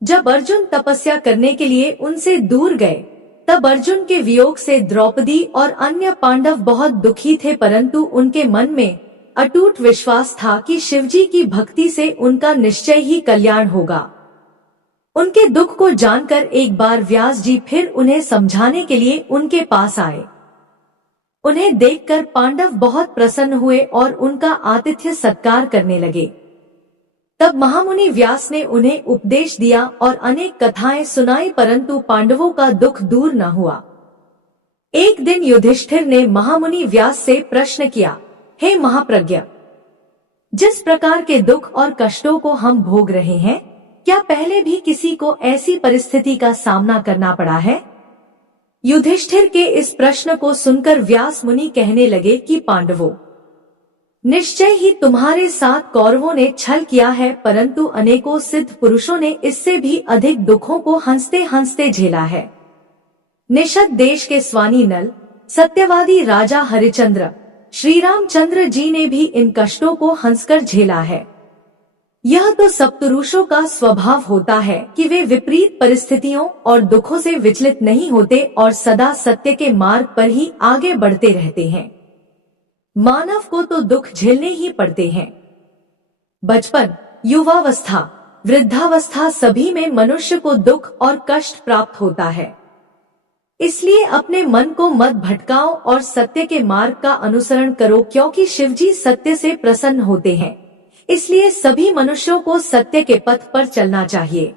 जब अर्जुन तपस्या करने के लिए उनसे दूर गए, तब अर्जुन के वियोग से द्रौपदी और अन्य पांडव बहुत दुखी थे, परंतु उनके मन में अटूट विश्वास था कि शिवजी की भक्ति से उनका निश्चय ही कल्याण होगा। उनके दुख को जानकर एक बार व्यास जी फिर उन्हें समझाने के लिए उनके पास आए। उन्हें देखकर पांडव बहुत प्रसन्न हुए और उनका आतिथ्य सत्कार करने लगे। तब महामुनि व्यास ने उन्हें उपदेश दिया और अनेक कथाएं सुनाई, परंतु पांडवों का दुख दूर न हुआ। एक दिन युधिष्ठिर ने महामुनि व्यास से प्रश्न किया, हे महाप्रज्ञ, जिस प्रकार के दुख और कष्टों को हम भोग रहे हैं, क्या पहले भी किसी को ऐसी परिस्थिति का सामना करना पड़ा है? युधिष्ठिर के इस प्रश्न को सुनकर व्यास मुनि कहने लगे कि पांडवों, निश्चय ही तुम्हारे साथ कौरवों ने छल किया है, परंतु अनेकों सिद्ध पुरुषों ने इससे भी अधिक दुखों को हंसते हंसते झेला है। निषद देश के स्वानी नल, सत्यवादी राजा हरिश्चंद्र, श्री रामचंद्र जी ने भी इन कष्टों को हंसकर झेला है। यह तो सप्तऋषियों का स्वभाव होता है कि वे विपरीत परिस्थितियों और दुखों से विचलित नहीं होते और सदा सत्य के मार्ग पर ही आगे बढ़ते रहते हैं। मानव को तो दुख झेलने ही पड़ते हैं। बचपन, युवावस्था, वृद्धावस्था सभी में मनुष्य को दुख और कष्ट प्राप्त होता है। इसलिए अपने मन को मत भटकाओ और सत्य के मार्ग का अनुसरण करो, क्योंकि शिवजी सत्य से प्रसन्न होते हैं। इसलिए सभी मनुष्यों को सत्य के पथ पर चलना चाहिए।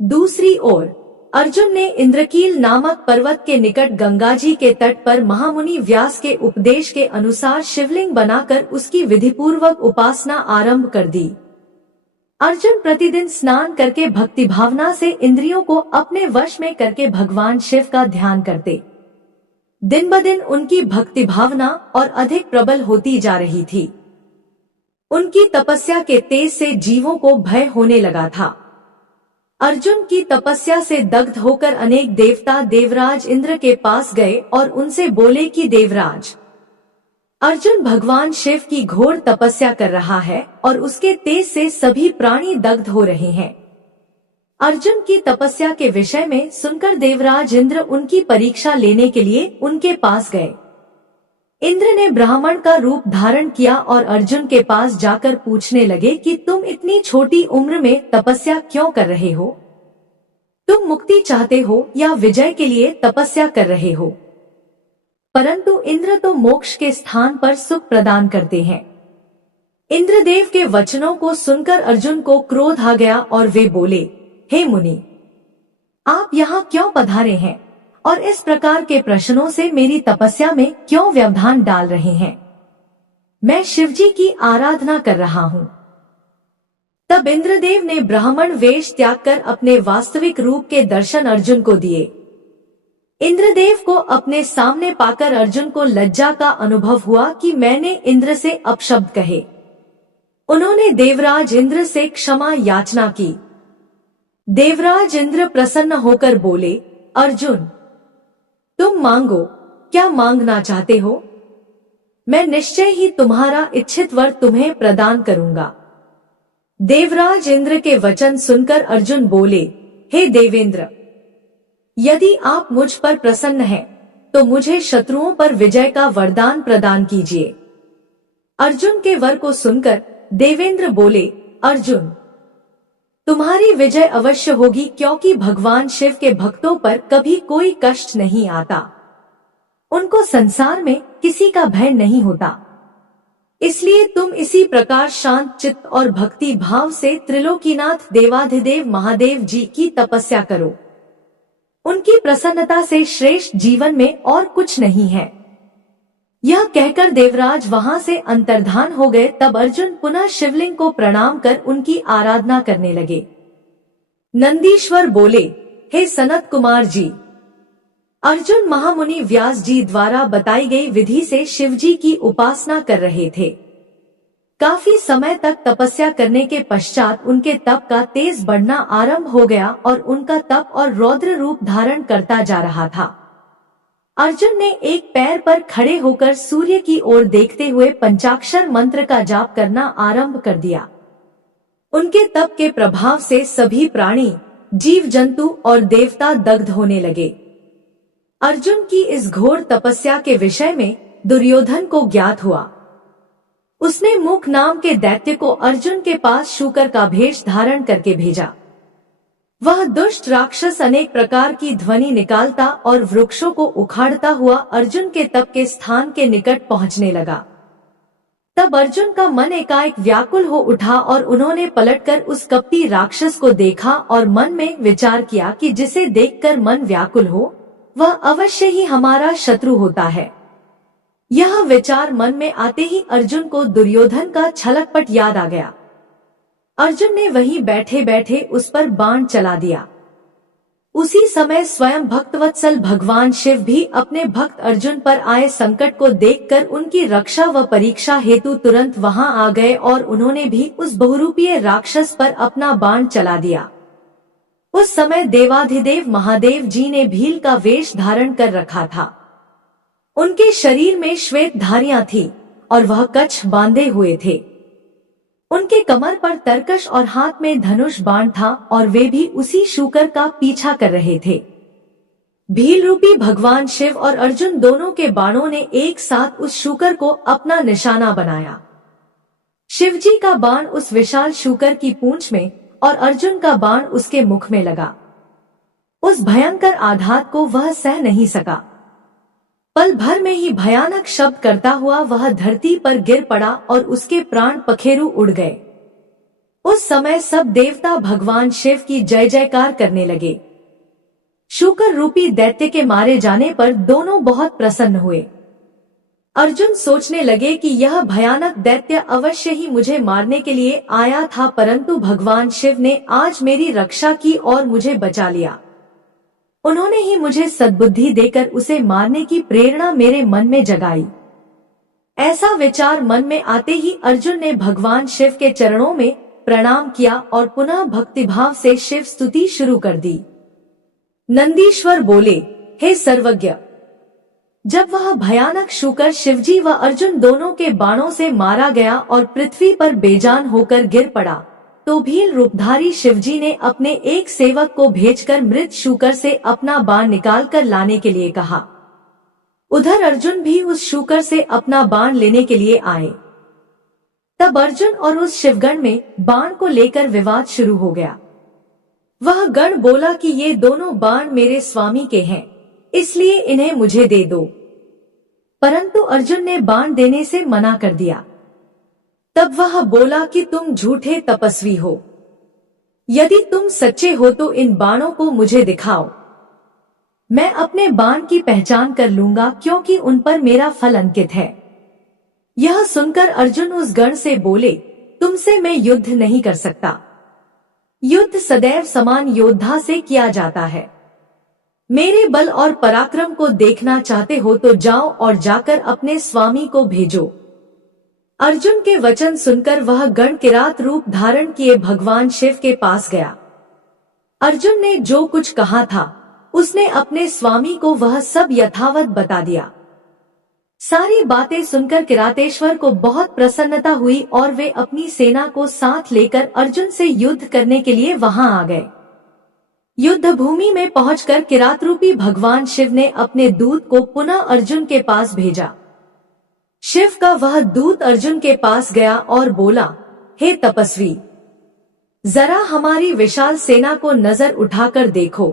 दूसरी ओर अर्जुन ने इंद्रकील नामक पर्वत के निकट गंगा जी के तट पर महामुनि व्यास के उपदेश के अनुसार शिवलिंग बनाकर उसकी विधिपूर्वक उपासना आरंभ कर दी। अर्जुन प्रतिदिन स्नान करके भक्ति भावना से इंद्रियों को अपने वश में करके भगवान शिव का ध्यान करते। दिन ब दिन उनकी भक्ति भावना और अधिक प्रबल होती जा रही थी। उनकी तपस्या के तेज से जीवों को भय होने लगा था। अर्जुन की तपस्या से दग्ध होकर अनेक देवता देवराज इंद्र के पास गए और उनसे बोले कि देवराज, अर्जुन भगवान शिव की घोर तपस्या कर रहा है और उसके तेज से सभी प्राणी दग्ध हो रहे हैं। अर्जुन की तपस्या के विषय में सुनकर देवराज इंद्र उनकी परीक्षा लेने के लिए उनके पास गए। इंद्र ने ब्राह्मण का रूप धारण किया और अर्जुन के पास जाकर पूछने लगे कि तुम इतनी छोटी उम्र में तपस्या क्यों कर रहे हो? तुम मुक्ति चाहते हो या विजय के लिए तपस्या कर रहे हो? परंतु इंद्र तो मोक्ष के स्थान पर सुख प्रदान करते हैं। इंद्रदेव के वचनों को सुनकर अर्जुन को क्रोध आ गया और वे बोले, हे मुनि, आप यहाँ क्यों पधारे हैं और इस प्रकार के प्रश्नों से मेरी तपस्या में क्यों व्यवधान डाल रहे हैं? मैं शिवजी की आराधना कर रहा हूँ। तब इंद्रदेव ने ब्राह्मण वेश त्याग कर अपने वास्तविक रूप के दर्शन अर्जुन को दिए। इंद्रदेव को अपने सामने पाकर अर्जुन को लज्जा का अनुभव हुआ कि मैंने इंद्र से अपशब्द कहे। उन्होंने देवराज इंद्र से क्षमा याचना की। देवराज इंद्र प्रसन्न होकर बोले, अर्जुन, तुम मांगो, क्या मांगना चाहते हो? मैं निश्चय ही तुम्हारा इच्छित वर तुम्हें प्रदान करूंगा। देवराज इंद्र के वचन सुनकर अर्जुन बोले, हे देवेंद्र, यदि आप मुझ पर प्रसन्न हैं, तो मुझे शत्रुओं पर विजय का वरदान प्रदान कीजिए। अर्जुन के वर को सुनकर देवेंद्र बोले, अर्जुन, तुम्हारी विजय अवश्य होगी, क्योंकि भगवान शिव के भक्तों पर कभी कोई कष्ट नहीं आता। उनको संसार में किसी का भय नहीं होता। इसलिए तुम इसी प्रकार शांत चित्त और भक्ति भाव से त्रिलोकीनाथ देवाधिदेव महादेव जी की तपस्या करो। उनकी प्रसन्नता से श्रेष्ठ जीवन में और कुछ नहीं है। यह कहकर देवराज वहां से अंतर्धान हो गए। तब अर्जुन पुनः शिवलिंग को प्रणाम कर उनकी आराधना करने लगे। नंदीश्वर बोले, हे सनत कुमार जी, अर्जुन महामुनि व्यास जी द्वारा बताई गई विधि से शिवजी की उपासना कर रहे थे। काफी समय तक तपस्या करने के पश्चात उनके तप का तेज बढ़ना आरंभ हो गया और उनका तप और रौद्र रूप धारण करता जा रहा था। अर्जुन ने एक पैर पर खड़े होकर सूर्य की ओर देखते हुए पंचाक्षर मंत्र का जाप करना आरंभ कर दिया। उनके तप के प्रभाव से सभी प्राणी, जीव जंतु और देवता दग्ध होने लगे। अर्जुन की इस घोर तपस्या के विषय में दुर्योधन को ज्ञात हुआ। उसने मुख नाम के दैत्य को अर्जुन के पास शूकर का भेष धारण करके भेजा। वह दुष्ट राक्षस अनेक प्रकार की ध्वनि निकालता और वृक्षों को उखाड़ता हुआ अर्जुन के तप के स्थान के निकट पहुंचने लगा। तब अर्जुन का मन एकाएक व्याकुल हो उठा और उन्होंने पलटकर उस कपटी राक्षस को देखा और मन में विचार किया कि जिसे देखकर मन व्याकुल हो वह अवश्य ही हमारा शत्रु होता है। यह विचार मन में आते ही अर्जुन को दुर्योधन का छलकपट याद आ गया। अर्जुन ने वहीं बैठे बैठे उस पर बाण चला दिया। उसी समय स्वयं भक्तवत्सल भगवान शिव भी अपने भक्त अर्जुन पर आए संकट को देखकर उनकी रक्षा व परीक्षा हेतु तुरंत वहां आ गए और उन्होंने भी उस बहुरूपीय राक्षस पर अपना बाण चला दिया। उस समय देवाधिदेव महादेव जी ने भील का वेश धारण कर रखा था। उनके शरीर में श्वेत धारियां थी और वह कच्छ बांधे हुए थे। उनके कमर पर तरकश और हाथ में धनुष बाण था और वे भी उसी शूकर का पीछा कर रहे थे। भील रूपी भगवान शिव और अर्जुन दोनों के बाणों ने एक साथ उस शूकर को अपना निशाना बनाया। शिवजी का बाण उस विशाल शूकर की पूंछ में और अर्जुन का बाण उसके मुख में लगा। उस भयंकर आघात को वह सह नहीं सका। पल भर में ही भयानक शब्द करता हुआ वह धरती पर गिर पड़ा और उसके प्राण पखेरु उड़ गए। उस समय सब देवता भगवान शिव की जय जयकार करने लगे। शूकर रूपी दैत्य के मारे जाने पर दोनों बहुत प्रसन्न हुए। अर्जुन सोचने लगे कि यह भयानक दैत्य अवश्य ही मुझे मारने के लिए आया था, परंतु भगवान शिव ने आज मेरी रक्षा की और मुझे बचा लिया। उन्होंने ही मुझे सद्बुद्धि देकर उसे मारने की प्रेरणा मेरे मन में जगाई। ऐसा विचार मन में आते ही अर्जुन ने भगवान शिव के चरणों में प्रणाम किया और पुनः भक्तिभाव से शिव स्तुति शुरू कर दी। नंदीश्वर बोले, हे सर्वज्ञ, जब वह भयानक शूकर शिवजी व अर्जुन दोनों के बाणों से मारा गया और पृथ्वी पर बेजान होकर गिर पड़ा, तो भील रूपधारी शिवजी ने अपने एक सेवक को भेजकर मृत शूकर से अपना बाण निकालकर लाने के लिए कहा। उधर अर्जुन भी उस शूकर से अपना बाण लेने के लिए आए। तब अर्जुन और उस शिवगण में बाण को लेकर विवाद शुरू हो गया। वह गण बोला कि ये दोनों बाण मेरे स्वामी के हैं, इसलिए इन्हें मुझे दे दो। परंतु अर्जुन ने बाण देने से मना कर दिया। तब वह बोला कि तुम झूठे तपस्वी हो। यदि तुम सच्चे हो तो इन बाणों को मुझे दिखाओ। मैं अपने बाण की पहचान कर लूंगा, क्योंकि उन पर मेरा फल अंकित है। यह सुनकर अर्जुन उस गण से बोले, तुमसे मैं युद्ध नहीं कर सकता। युद्ध सदैव समान योद्धा से किया जाता है। मेरे बल और पराक्रम को देखना चाहते हो तो जाओ और जाकर अपने स्वामी को भेजो। अर्जुन के वचन सुनकर वह गण किरात रूप धारण किए भगवान शिव के पास गया। अर्जुन ने जो कुछ कहा था उसने अपने स्वामी को वह सब यथावत बता दिया। सारी बातें सुनकर किरातेश्वर को बहुत प्रसन्नता हुई और वे अपनी सेना को साथ लेकर अर्जुन से युद्ध करने के लिए वहां आ गए। युद्ध भूमि में पहुंचकर किरात रूपी भगवान शिव ने अपने दूत को पुनः अर्जुन के पास भेजा। शिव का वह दूत अर्जुन के पास गया और बोला, हे तपस्वी, जरा हमारी विशाल सेना को नजर उठाकर देखो।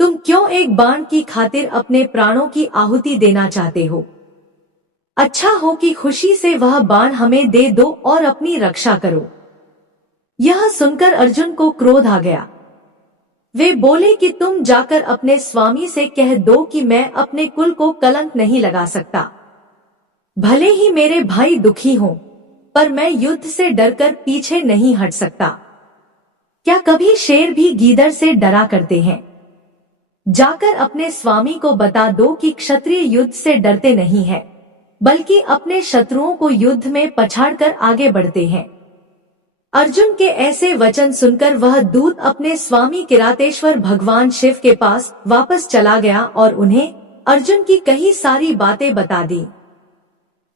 तुम क्यों एक बाण की खातिर अपने प्राणों की आहुति देना चाहते हो? अच्छा हो कि खुशी से वह बाण हमें दे दो और अपनी रक्षा करो। यह सुनकर अर्जुन को क्रोध आ गया। वे बोले कि तुम जाकर अपने स्वामी से कह दो कि मैं अपने कुल को कलंक नहीं लगा सकता। भले ही मेरे भाई दुखी हों, पर मैं युद्ध से डरकर पीछे नहीं हट सकता। क्या कभी शेर भी गीदड़ से डरा करते हैं? जाकर अपने स्वामी को बता दो कि क्षत्रिय युद्ध से डरते नहीं है, बल्कि अपने शत्रुओं को युद्ध में पछाड़कर आगे बढ़ते हैं। अर्जुन के ऐसे वचन सुनकर वह दूत अपने स्वामी किरातेश्वर भगवान शिव के पास वापस चला गया और उन्हें अर्जुन की कही सारी बातें बता दी।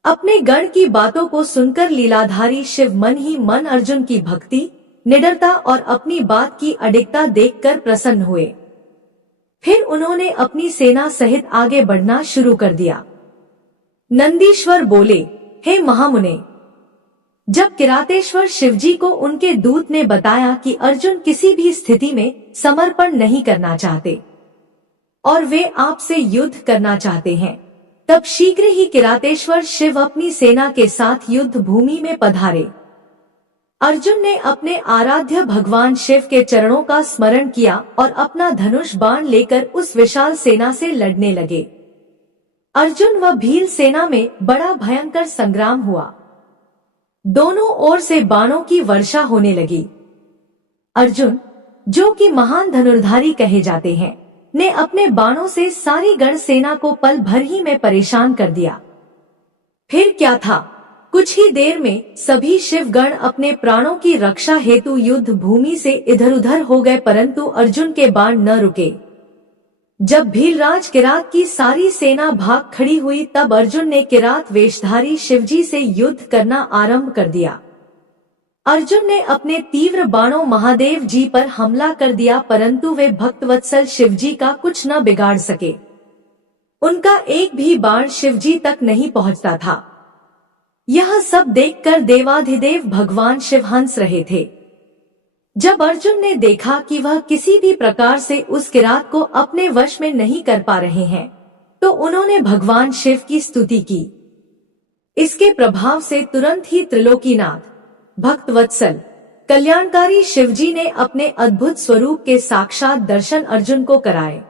अपने गण की बातों को सुनकर लीलाधारी शिव मन ही मन अर्जुन की भक्ति, निडरता और अपनी बात की अडिगता देखकर प्रसन्न हुए। फिर उन्होंने अपनी सेना सहित आगे बढ़ना शुरू कर दिया। नंदीश्वर बोले, हे महामुने, जब किरातेश्वर शिवजी को उनके दूत ने बताया कि अर्जुन किसी भी स्थिति में समर्पण नहीं करना चाहते और वे आपसे युद्ध करना चाहते हैं, तब शीघ्र ही किरातेश्वर शिव अपनी सेना के साथ युद्ध भूमि में पधारे। अर्जुन ने अपने आराध्य भगवान शिव के चरणों का स्मरण किया और अपना धनुष बाण लेकर उस विशाल सेना से लड़ने लगे। अर्जुन व भील सेना में बड़ा भयंकर संग्राम हुआ। दोनों ओर से बाणों की वर्षा होने लगी। अर्जुन, जो कि महान धनुर्धारी कहे जाते हैं, ने अपने बाणों से सारी गण सेना को पल भर ही में परेशान कर दिया। फिर क्या था, कुछ ही देर में सभी शिवगण अपने प्राणों की रक्षा हेतु युद्ध भूमि से इधर उधर हो गए, परंतु अर्जुन के बाण न रुके। जब भीलराज किरात की सारी सेना भाग खड़ी हुई, तब अर्जुन ने किरात वेशधारी शिवजी से युद्ध करना आरंभ कर दिया। अर्जुन ने अपने तीव्र बाणों महादेव जी पर हमला कर दिया, परंतु वे भक्तवत्सल शिवजी का कुछ न बिगाड़ सके। उनका एक भी बाण शिवजी तक नहीं पहुंचता था। यह सब देखकर देवाधिदेव भगवान शिव हंस रहे थे। जब अर्जुन ने देखा कि वह किसी भी प्रकार से उस किरात को अपने वश में नहीं कर पा रहे हैं, तो उन्होंने भगवान शिव की स्तुति की। इसके प्रभाव से तुरंत ही त्रिलोकीनाथ, भक्तवत्सल, कल्याणकारी शिवजी ने अपने अद्भुत स्वरूप के साक्षात दर्शन अर्जुन को कराए।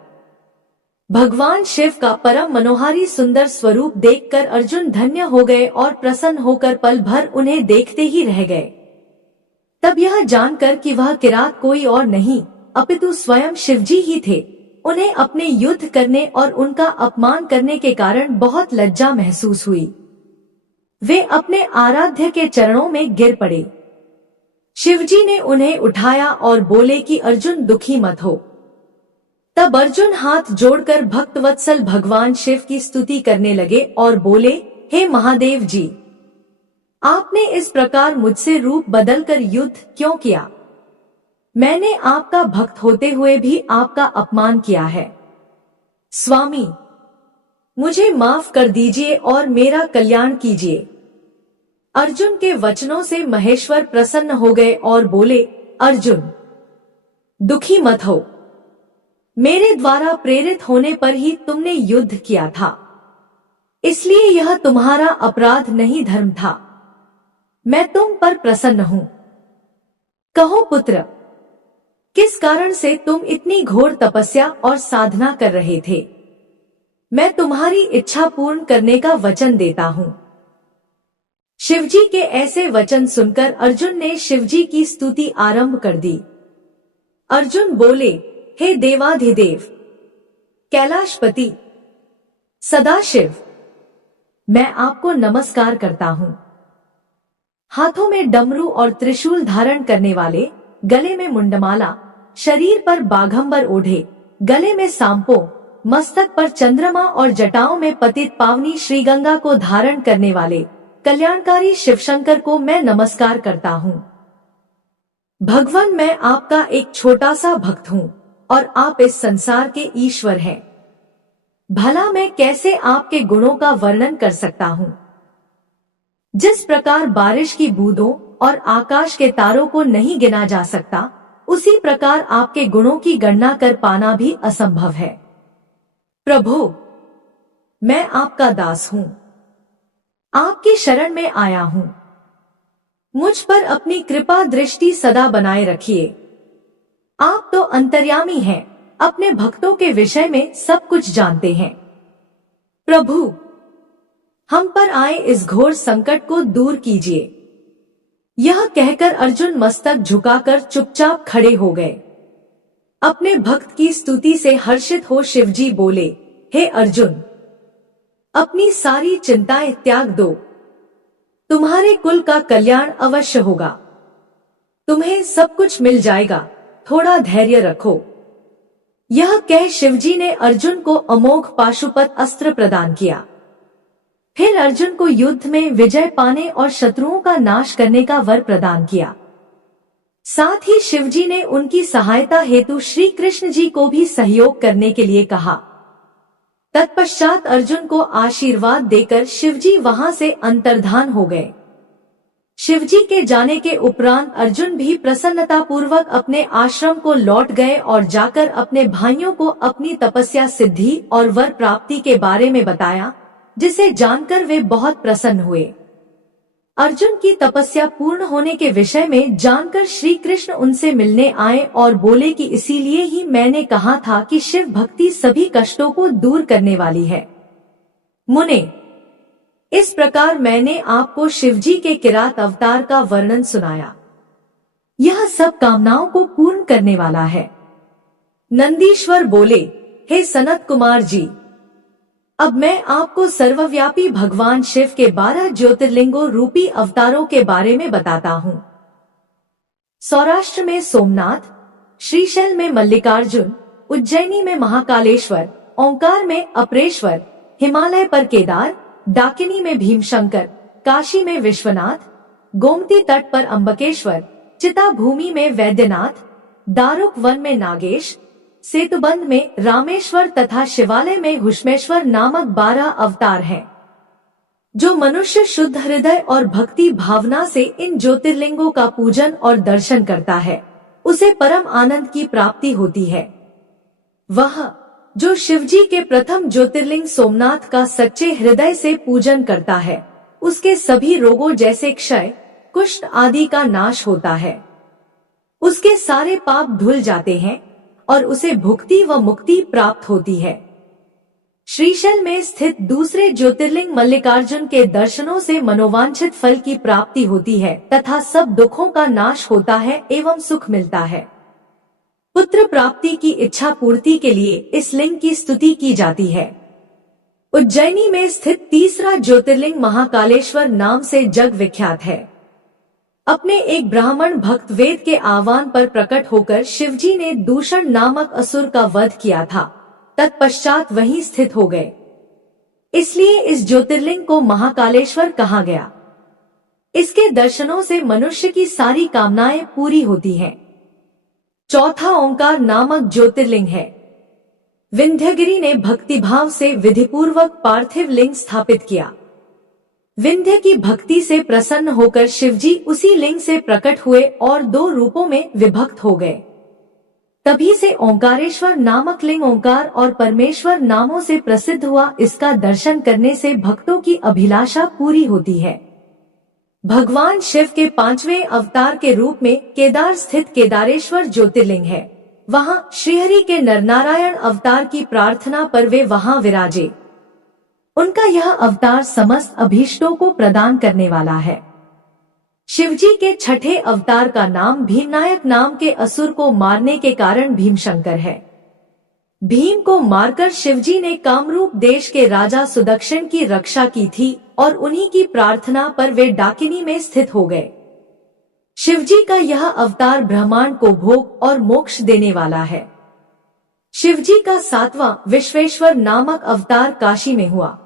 भगवान शिव का परम मनोहारी सुंदर स्वरूप देखकर अर्जुन धन्य हो गए और प्रसन्न होकर पल भर उन्हें देखते ही रह गए। तब यह जानकर कि वह किरात कोई और नहीं अपितु स्वयं शिवजी ही थे, उन्हें अपने युद्ध करने और उनका अपमान करने के कारण बहुत लज्जा महसूस हुई। वे अपने आराध्य के चरणों में गिर पड़े। शिवजी ने उन्हें उठाया और बोले कि अर्जुन दुखी मत हो। तब अर्जुन हाथ जोड़कर भक्तवत्सल भगवान शिव की स्तुति करने लगे और बोले, हे महादेव जी, आपने इस प्रकार मुझसे रूप बदलकर युद्ध क्यों किया? मैंने आपका भक्त होते हुए भी आपका अपमान किया है। स्वामी, मुझे माफ कर दीजिए और मेरा कल्याण कीजिए। अर्जुन के वचनों से महेश्वर प्रसन्न हो गए और बोले, अर्जुन, दुखी मत हो। मेरे द्वारा प्रेरित होने पर ही तुमने युद्ध किया था, इसलिए यह तुम्हारा अपराध नहीं धर्म था। मैं तुम पर प्रसन्न हूं। कहो पुत्र, किस कारण से तुम इतनी घोर तपस्या और साधना कर रहे थे? मैं तुम्हारी इच्छा पूर्ण करने का वचन देता हूं। शिवजी के ऐसे वचन सुनकर अर्जुन ने शिवजी की स्तुति आरंभ कर दी। अर्जुन बोले, हे देवाधिदेव, कैलाशपति, सदाशिव, मैं आपको नमस्कार करता हूं। हाथों में डमरू और त्रिशूल धारण करने वाले, गले में मुंडमाला, शरीर पर बाघंबर ओढ़े, गले में सांपो, मस्तक पर चंद्रमा और जटाओं में पतित पावनी श्री गंगा को धारण करने वाले कल्याणकारी शिवशंकर को मैं नमस्कार करता हूँ। भगवान, मैं आपका एक छोटा सा भक्त हूँ और आप इस संसार के ईश्वर हैं। भला मैं कैसे आपके गुणों का वर्णन कर सकता हूँ? जिस प्रकार बारिश की बूंदों और आकाश के तारों को नहीं गिना जा सकता, उसी प्रकार आपके गुणों की गणना कर पाना भी असंभव है। प्रभु, मैं आपका दास हूँ, आपकी शरण में आया हूँ। मुझ पर अपनी कृपा दृष्टि सदा बनाए रखिए। आप तो अंतर्यामी हैं, अपने भक्तों के विषय में सब कुछ जानते हैं। प्रभु, हम पर आए इस घोर संकट को दूर कीजिए। यह कहकर अर्जुन मस्तक झुकाकर चुपचाप खड़े हो गए। अपने भक्त की स्तुति से हर्षित हो शिवजी बोले, हे अर्जुन, अपनी सारी चिंताएं त्याग दो, तुम्हारे कुल का कल्याण अवश्य होगा, तुम्हें सब कुछ मिल जाएगा, थोड़ा धैर्य रखो। यह कह शिवजी ने अर्जुन को अमोघ पाशुपत अस्त्र प्रदान किया। फिर अर्जुन को युद्ध में विजय पाने और शत्रुओं का नाश करने का वर प्रदान किया। साथ ही शिवजी ने उनकी सहायता हेतु श्री कृष्ण जी को भी सहयोग करने के लिए कहा। तत्पश्चात अर्जुन को आशीर्वाद देकर शिवजी वहां से अंतर्धान हो गए। शिवजी के जाने के उपरांत अर्जुन भी प्रसन्नता पूर्वक अपने आश्रम को लौट गए और जाकर अपने भाइयों को अपनी तपस्या सिद्धि और वर प्राप्ति के बारे में बताया, जिसे जानकर वे बहुत प्रसन्न हुए। अर्जुन की तपस्या पूर्ण होने के विषय में जानकर श्री कृष्ण उनसे मिलने आए और बोले कि इसीलिए ही मैंने कहा था कि शिव भक्ति सभी कष्टों को दूर करने वाली है। मुने, इस प्रकार मैंने आपको शिवजी के किरात अवतार का वर्णन सुनाया। यह सब कामनाओं को पूर्ण करने वाला है। नंदीश्वर बोले, हे सनत कुमार जी, अब मैं आपको सर्वव्यापी भगवान शिव के 12 ज्योतिर्लिंगों रूपी अवतारों के बारे में बताता हूँ। सौराष्ट्र में सोमनाथ, श्रीशैल में मल्लिकार्जुन, उज्जैनी में महाकालेश्वर, ओंकार में अपरेश्वर, हिमालय पर केदार, डाकिनी में भीमशंकर, काशी में विश्वनाथ, गोमती तट पर अम्बकेश्वर, चिता भूमि में वैद्यनाथ, दारुक वन में नागेश, सेतुबंध में रामेश्वर तथा शिवालय में हुष्मेश्वर नामक 12 अवतार हैं। जो मनुष्य शुद्ध हृदय और भक्ति भावना से इन ज्योतिर्लिंगों का पूजन और दर्शन करता है, उसे परम आनंद की प्राप्ति होती है। वह जो शिवजी के प्रथम ज्योतिर्लिंग सोमनाथ का सच्चे हृदय से पूजन करता है, उसके सभी रोगों जैसे क्षय, कुष्ठ आदि का नाश होता है। उसके सारे पाप धुल जाते हैं और उसे भुक्ति व मुक्ति प्राप्त होती है। श्रीशैल में स्थित दूसरे ज्योतिर्लिंग मल्लिकार्जुन के दर्शनों से मनोवांछित फल की प्राप्ति होती है तथा सब दुखों का नाश होता है एवं सुख मिलता है। पुत्र प्राप्ति की इच्छा पूर्ति के लिए इस लिंग की स्तुति की जाती है। उज्जैनी में स्थित तीसरा ज्योतिर्लिंग महाकालेश्वर नाम से जग विख्यात है। अपने एक ब्राह्मण भक्त वेद के आह्वान पर प्रकट होकर शिवजी ने दूषण नामक असुर का वध किया था। तत्पश्चात वहीं स्थित हो गए, इसलिए इस ज्योतिर्लिंग को महाकालेश्वर कहा गया। इसके दर्शनों से मनुष्य की सारी कामनाएं पूरी होती हैं। चौथा ओंकार नामक ज्योतिर्लिंग है। विंध्यगिरि ने भक्तिभाव से विधिपूर्वक पार्थिव लिंग स्थापित किया। विंध्य की भक्ति से प्रसन्न होकर शिवजी उसी लिंग से प्रकट हुए और 2 रूपों में विभक्त हो गए। तभी से ओंकारेश्वर नामक लिंग ओंकार और परमेश्वर नामों से प्रसिद्ध हुआ। इसका दर्शन करने से भक्तों की अभिलाषा पूरी होती है। भगवान शिव के 5वें अवतार के रूप में केदार स्थित केदारेश्वर ज्योतिर्लिंग है। वहां श्रीहरि के नरनारायण अवतार की प्रार्थना पर वे वहां विराजे। उनका यह अवतार समस्त अभीष्टों को प्रदान करने वाला है। शिवजी के 6ठे अवतार का नाम भीमनायक नाम के असुर को मारने के कारण भीमशंकर है। भीम को मारकर शिवजी ने कामरूप देश के राजा सुदक्षिण की रक्षा की थी और उन्हीं की प्रार्थना पर वे डाकिनी में स्थित हो गए। शिवजी का यह अवतार ब्रह्मांड को भोग और मोक्ष देने वाला है। शिवजी का 7वां विश्वेश्वर नामक अवतार काशी में हुआ।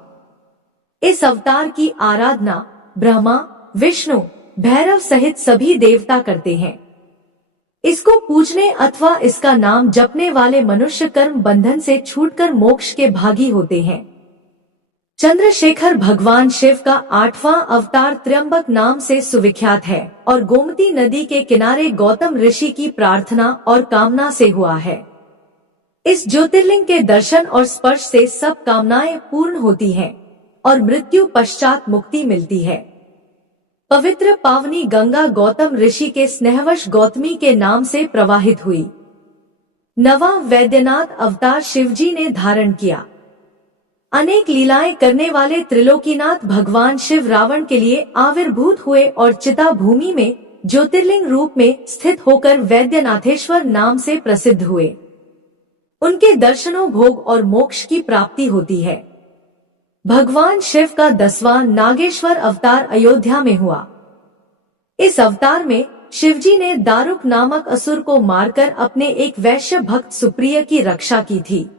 इस अवतार की आराधना ब्रह्मा, विष्णु, भैरव सहित सभी देवता करते हैं। इसको पूजने अथवा इसका नाम जपने वाले मनुष्य कर्म बंधन से छूटकर मोक्ष के भागी होते हैं। चंद्रशेखर भगवान शिव का 8वां अवतार त्र्यंबक नाम से सुविख्यात है और गोमती नदी के किनारे गौतम ऋषि की प्रार्थना और कामना से हुआ है। इस ज्योतिर्लिंग के दर्शन और स्पर्श से सब कामनाएं पूर्ण होती हैं और मृत्यु पश्चात मुक्ति मिलती है। पवित्र पावनी गंगा गौतम ऋषि के स्नेहवश गौतमी के नाम से प्रवाहित हुई। 9वां वैद्यनाथ अवतार शिवजी ने धारण किया। अनेक लीलाएं करने वाले त्रिलोकीनाथ भगवान शिव रावण के लिए आविर्भूत हुए और चिता भूमि में ज्योतिर्लिंग रूप में स्थित होकर वैद्यनाथेश्वर नाम से प्रसिद्ध हुए। उनके दर्शनों भोग और मोक्ष की प्राप्ति होती है। भगवान शिव का 10वां नागेश्वर अवतार अयोध्या में हुआ। इस अवतार में शिवजी ने दारुक नामक असुर को मारकर अपने एक वैश्य भक्त सुप्रिय की रक्षा की थी।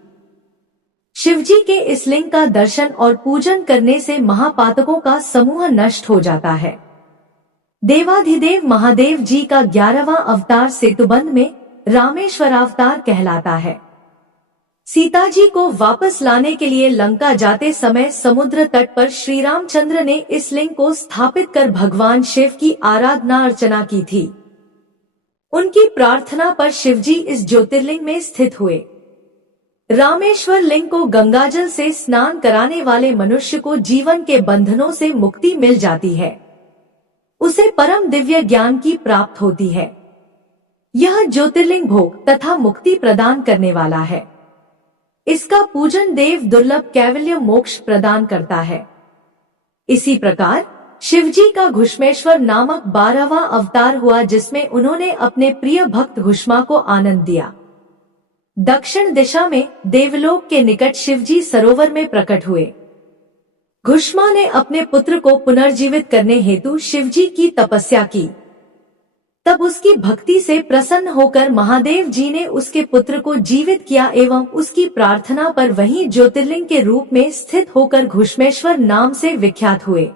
शिवजी के इस लिंग का दर्शन और पूजन करने से महापातकों का समूह नष्ट हो जाता है। देवाधिदेव महादेव जी का 11वां अवतार सेतुबंध में रामेश्वरावतार कहलाता है। सीता जी को वापस लाने के लिए लंका जाते समय समुद्र तट पर श्री रामचंद्र ने इस लिंग को स्थापित कर भगवान शिव की आराधना अर्चना की थी। उनकी प्रार्थना पर शिवजी इस ज्योतिर्लिंग में स्थित हुए। रामेश्वर लिंग को गंगाजल से स्नान कराने वाले मनुष्य को जीवन के बंधनों से मुक्ति मिल जाती है। उसे परम दिव्य ज्ञान की प्राप्त होती है। यह ज्योतिर्लिंग भोग तथा मुक्ति प्रदान करने वाला है। इसका पूजन देव दुर्लभ कैवल्य मोक्ष प्रदान करता है। इसी प्रकार शिवजी का घुष्मेश्वर नामक 12वां अवतार हुआ, जिसमें उन्होंने अपने प्रिय भक्त घुष्मा को आनंद दिया। दक्षिण दिशा में देवलोक के निकट शिवजी सरोवर में प्रकट हुए। घुष्मा ने अपने पुत्र को पुनर्जीवित करने हेतु शिवजी की तपस्या की। तब उसकी भक्ति से प्रसन्न होकर महादेव जी ने उसके पुत्र को जीवित किया एवं उसकी प्रार्थना पर वहीं ज्योतिर्लिंग के रूप में स्थित होकर घुष्मेश्वर नाम से विख्यात हुए।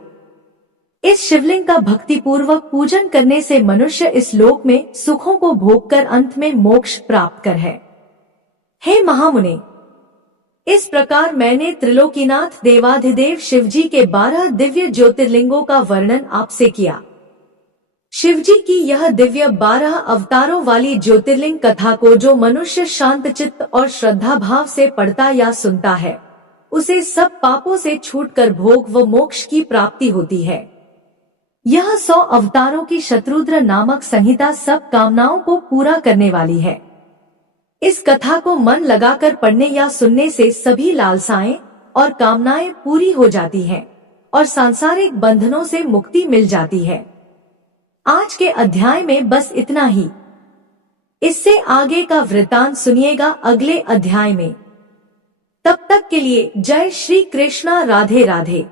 इस शिवलिंग का भक्ति पूर्वक पूजन करने से मनुष्य इस लोक में सुखों को भोगकर अंत में मोक्ष प्राप्त कर है। हे महामुने, इस प्रकार मैंने त्रिलोकीनाथ देवाधिदेव शिवजी के 12 दिव्य ज्योतिर्लिंगों का वर्णन आपसे किया। शिवजी की यह दिव्य 12 अवतारों वाली ज्योतिर्लिंग कथा को जो मनुष्य शांत चित्त और श्रद्धा भाव से पढ़ता या सुनता है, उसे सब पापों से छूटकर भोग व मोक्ष की प्राप्ति होती है। यह 100 अवतारों की शत्रुद्र नामक संहिता सब कामनाओं को पूरा करने वाली है। इस कथा को मन लगाकर पढ़ने या सुनने से सभी लालसाएं और कामनाएं पूरी हो जाती हैं और सांसारिक बंधनों से मुक्ति मिल जाती है। आज के अध्याय में बस इतना ही। इससे आगे का वृतांत सुनिएगा अगले अध्याय में। तब तक के लिए जय श्री कृष्णा, राधे राधे।